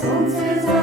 сонце за